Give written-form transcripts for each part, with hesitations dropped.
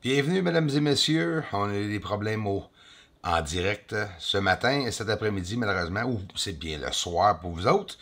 Bienvenue, mesdames et messieurs. On a eu des problèmes en direct ce matin et cet après-midi, malheureusement, ou c'est bien le soir pour vous autres,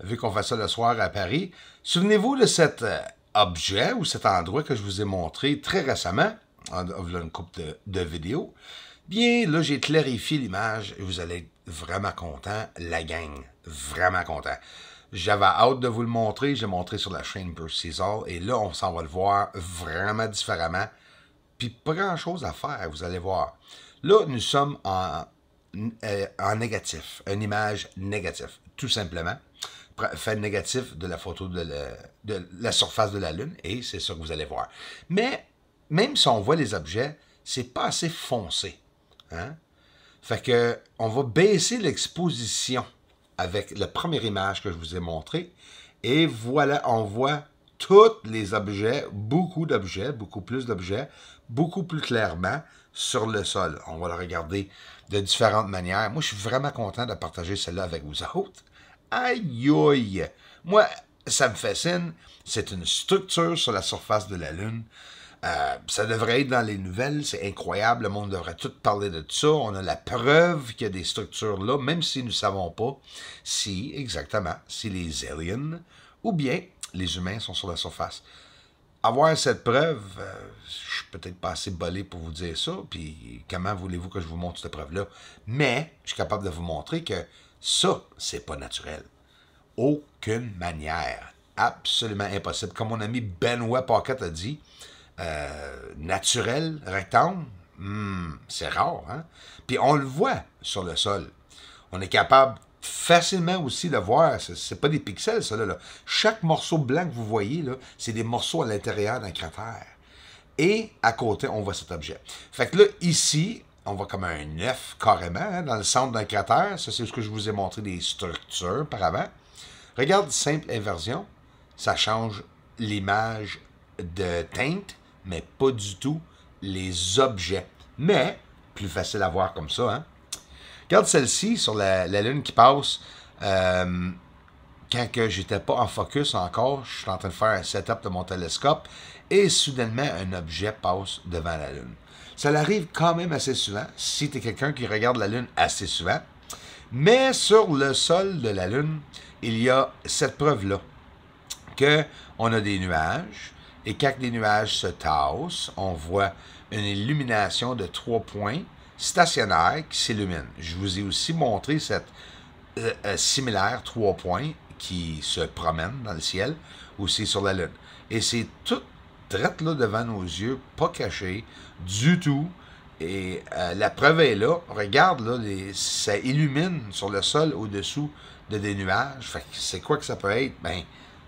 vu qu'on fait ça le soir à Paris. Souvenez-vous de cet objet ou cet endroit que je vous ai montré très récemment, en une couple de vidéos. Bien, là, j'ai clarifié l'image et vous allez être vraiment content, la gang. Vraiment content. J'avais hâte de vous le montrer. J'ai montré sur la chaîne Bruce Caesar et là, on s'en va le voir vraiment différemment. Puis pas grand-chose à faire, vous allez voir. Là, nous sommes en négatif, une image négative, tout simplement. Fait négatif de la photo de la surface de la Lune, et c'est ça que vous allez voir. Mais, même si on voit les objets, c'est pas assez foncé. Hein? Fait que, on va baisser l'exposition avec la première image que je vous ai montrée. Et voilà, on voit tous les objets, beaucoup plus d'objets, beaucoup plus clairement sur le sol. On va le regarder de différentes manières. Moi, je suis vraiment content de partager celle-là avec vous autres. Aïe aïe! Moi, ça me fascine. C'est une structure sur la surface de la Lune. Ça devrait être dans les nouvelles, c'est incroyable, le monde devrait tout parler de ça. On a la preuve qu'il y a des structures là, même si nous ne savons pas si, exactement, si les aliens ou bien les humains sont sur la surface. Avoir cette preuve, je suis peut-être pas assez bolé pour vous dire ça, puis comment voulez-vous que je vous montre cette preuve-là? Mais je suis capable de vous montrer que ça, c'est pas naturel. Aucune manière. Absolument impossible. Comme mon ami Benoît Paquette a dit, naturel, rectangle, c'est rare, hein? Puis on le voit sur le sol. On est capable facilement aussi de voir, c'est pas des pixels, ça, là. Chaque morceau blanc que vous voyez, là, c'est des morceaux à l'intérieur d'un cratère. Et à côté, on voit cet objet. Fait que là, ici, on voit comme un œuf carrément, hein, dans le centre d'un cratère. Ça, c'est ce que je vous ai montré des structures par avant. Regarde, simple inversion, ça change l'image de teinte, mais pas du tout les objets. Mais, plus facile à voir comme ça, hein? Regarde celle-ci sur la Lune qui passe. Quand que j'étais pas en focus encore, je suis en train de faire un setup de mon télescope et soudainement un objet passe devant la Lune. Ça l'arrive quand même assez souvent, si tu es quelqu'un qui regarde la Lune assez souvent. Mais sur le sol de la Lune, il y a cette preuve-là, qu'on a des nuages, et quand les nuages se tassent, on voit une illumination de 3 points stationnaires qui s'illuminent. Je vous ai aussi montré cette similaire 3 points qui se promènent dans le ciel, aussi sur la Lune. Et c'est tout drette là devant nos yeux, pas caché du tout. Et la preuve est là. Regarde, là, ça illumine sur le sol au-dessous de des nuages. Fait que c'est quoi que ça peut être? Ben,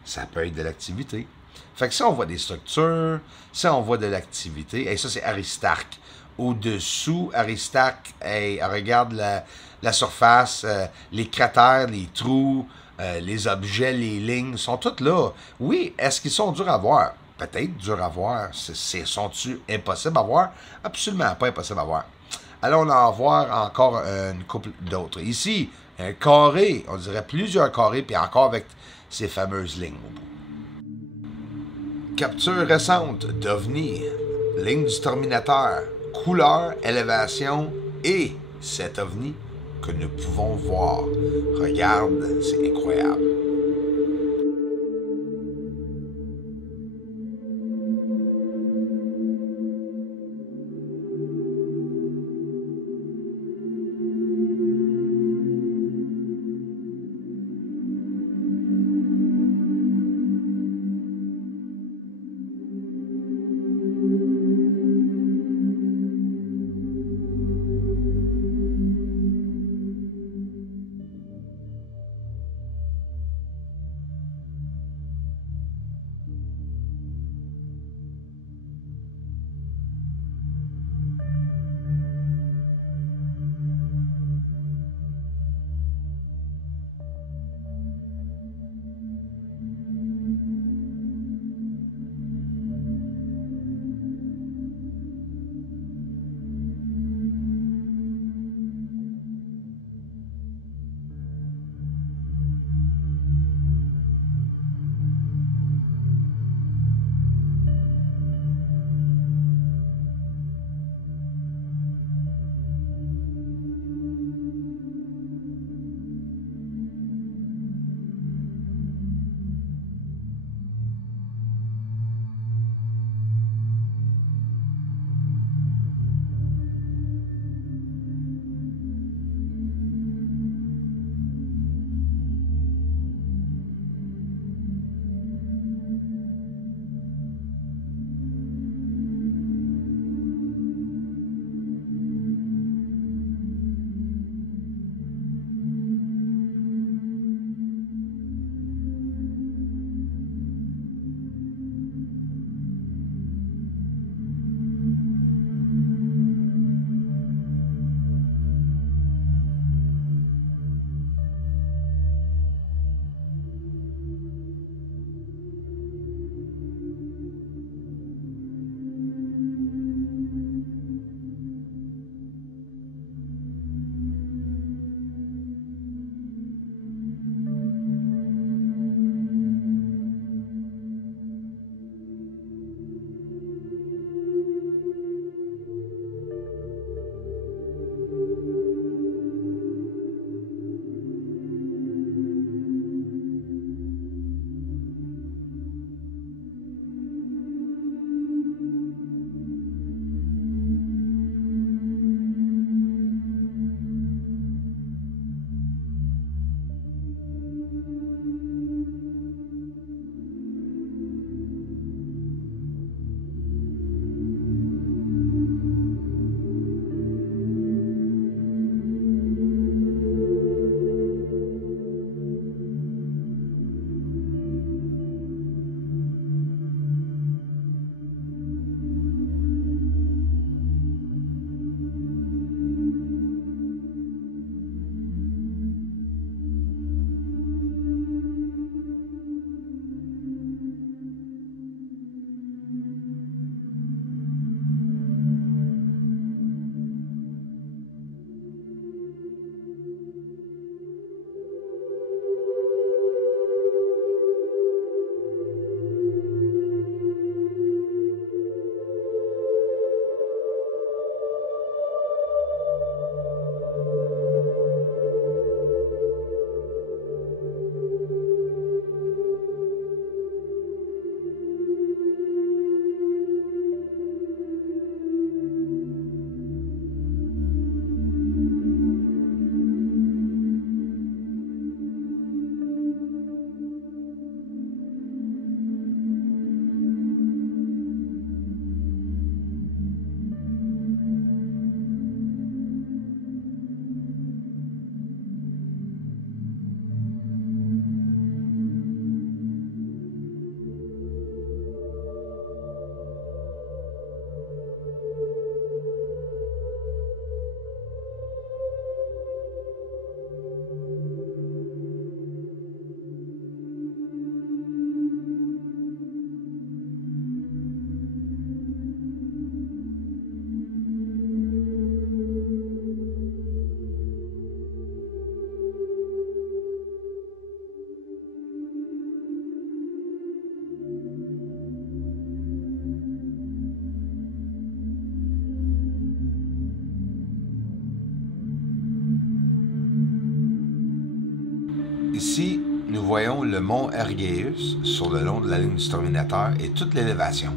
ça peut être de l'activité. Fait que ça, on voit des structures, ça, on voit de l'activité. Et ça, c'est Aristarque. Au-dessous, Aristarque, hey, regarde la surface, les cratères, les trous, les objets, les lignes, sont toutes là. Oui, est-ce qu'ils sont durs à voir? Peut-être durs à voir. Sont-ils impossibles à voir? Absolument pas impossible à voir. Allons en voir encore une couple d'autres. Ici, un carré, on dirait plusieurs carrés, puis encore avec ces fameuses lignes au bout. Capture récente d'OVNI, ligne du Terminateur, couleur, élévation et cet OVNI que nous pouvons voir. Regarde, c'est incroyable. voyons le mont Ergueus sur le long de la ligne du Terminateur et toute l'élévation.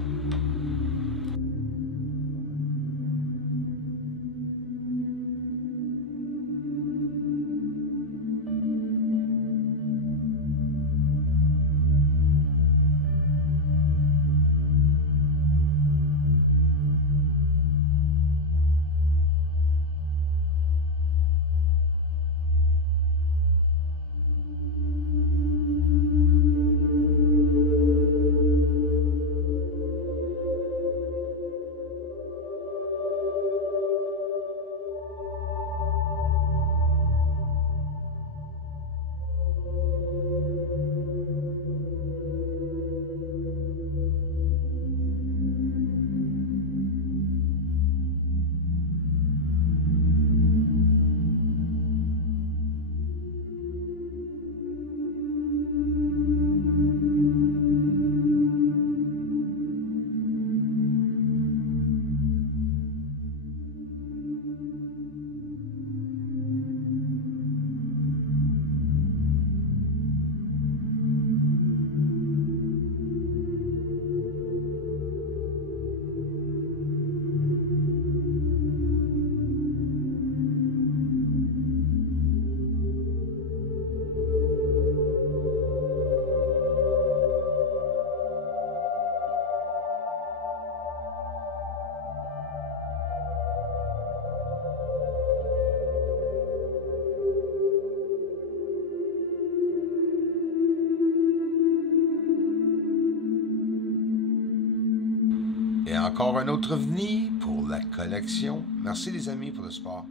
Et encore un autre ovni pour la collection. Merci les amis pour le support.